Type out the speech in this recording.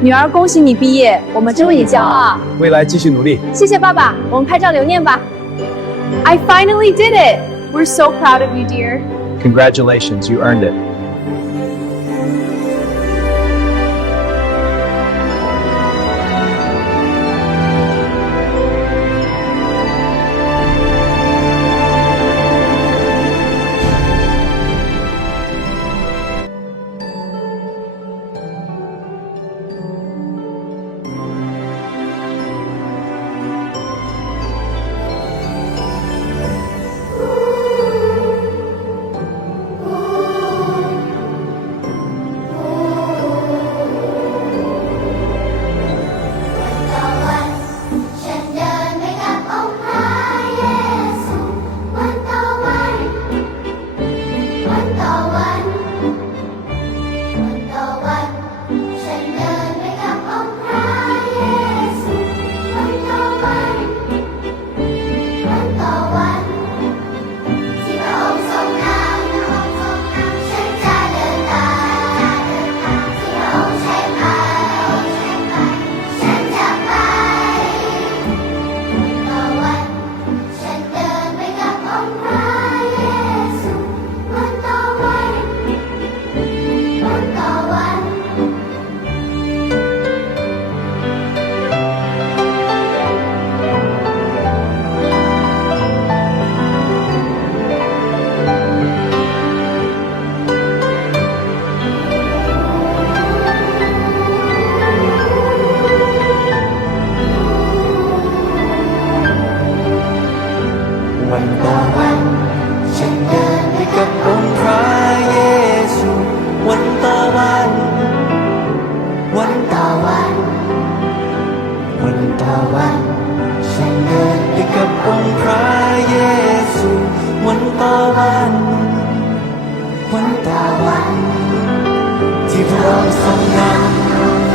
女儿，恭喜你毕业，我们真为你骄傲。未来继续努力。谢谢爸爸，我们拍照留念吧。I finally did it! We're so proud of you, dear. Congratulations, you earned it. วันต่อวันฉันเดินไปกับองค์พระเยซูวันต่อวันวันต่อวันวันต่อวันฉันเดินไปกับองค์พระเยซูวันต่อวัน